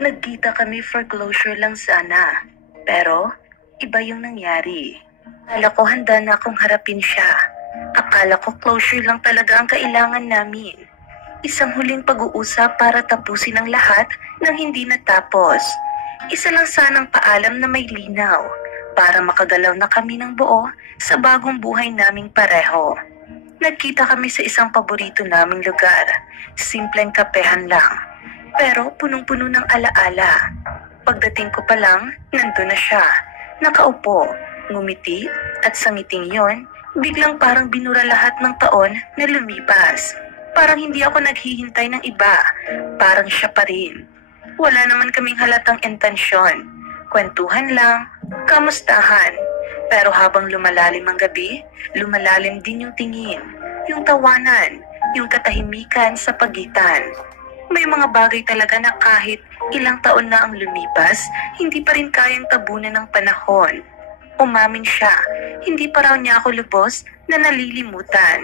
Nagkita kami for closure lang sana. Pero, iba yung nangyari. Akala ko handa na akong harapin siya. Akala ko closure lang talaga ang kailangan namin. Isang huling pag-uusap para tapusin ang lahat ng hindi natapos. Isa lang sanang paalam na may linaw para makagalaw na kami ng buo sa bagong buhay naming pareho. Nagkita kami sa isang paborito naming lugar. Simpleng kapehan lang. Pero punong-puno ng alaala. Pagdating ko pa lang, nandun na siya. Nakaupo, ngumiti, at sa ngiting yon, biglang parang binura lahat ng taon na lumipas. Parang hindi ako naghihintay ng iba. Parang siya pa rin. Wala naman kaming halatang intensyon. Kwentuhan lang, kamustahan. Pero habang lumalalim ang gabi, lumalalim din yung tingin, yung tawanan, yung katahimikan sa pagitan. May mga bagay talaga na kahit ilang taon na ang lumipas, hindi pa rin kayang tabunan ng panahon. Umamin siya, hindi pa raw niya ako lubos na nalilimutan.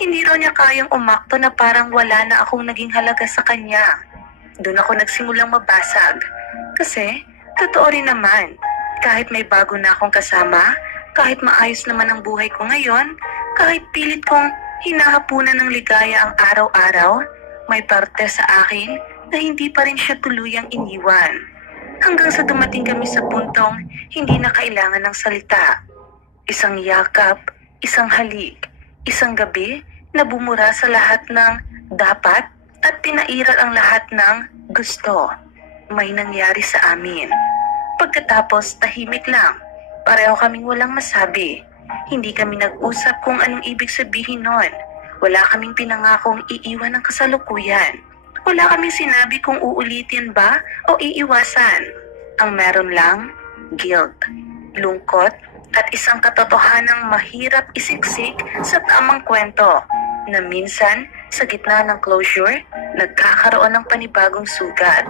Hindi raw niya kayang umakto na parang wala na akong naging halaga sa kanya. Doon ako nagsimulang mabasag. Kasi, totoo rin naman, kahit may bago na akong kasama, kahit maayos naman ang buhay ko ngayon, kahit pilit kong hinahapunan ng ligaya ang araw-araw, may parte sa akin na hindi pa rin siya tuluyang iniwan. Hanggang sa dumating kami sa puntong hindi na kailangan ng salita. Isang yakap, isang halik, isang gabi na bumura sa lahat ng dapat at pinairal ang lahat ng gusto. May nangyari sa amin. Pagkatapos tahimik lang, pareho kaming walang masabi. Hindi kami nag-usap kung anong ibig sabihin nun. Wala kaming pinangakong iiwan ng kasalukuyan. Wala kaming sinabi kung uulitin ba o iiwasan. Ang meron lang, guilt, lungkot, at isang katotohanang mahirap isiksik sa tamang kwento na minsan sa gitna ng closure, nagkakaroon ng panibagong sugat.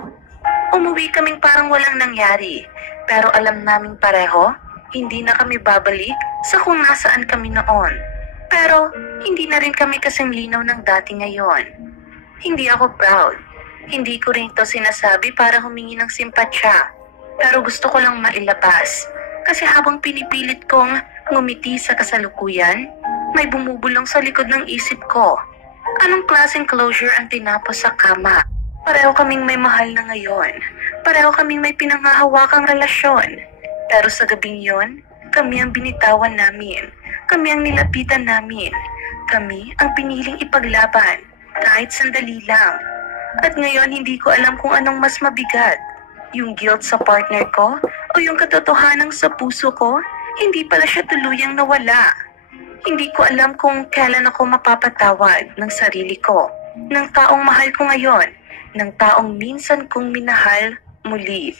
Umuwi kaming parang walang nangyari, pero alam naming pareho, hindi na kami babalik sa kung nasaan kami noon. Pero hindi na rin kami kasing linaw ng dati ngayon. Hindi ako proud. Hindi ko rin ito sinasabi para humingi ng simpatsya. Pero gusto ko lang mailabas. Kasi habang pinipilit kong ngumiti sa kasalukuyan, may bumubulong sa likod ng isip ko. Anong klaseng closure ang tinapos sa kama? Pareho kaming may mahal na ngayon. Pareho kaming may pinanghahawakang relasyon. Pero sa gabing yon, kami ang binitawan namin. Kami ang nilapitan namin. Kami ang piniling ipaglaban, kahit sandali lang. At ngayon hindi ko alam kung anong mas mabigat. Yung guilt sa partner ko o yung katotohanan sa puso ko, hindi pala siya tuluyang nawala. Hindi ko alam kung kailan ako mapapatawad ng sarili ko, ng taong mahal ko ngayon, ng taong minsan kong minahal muli.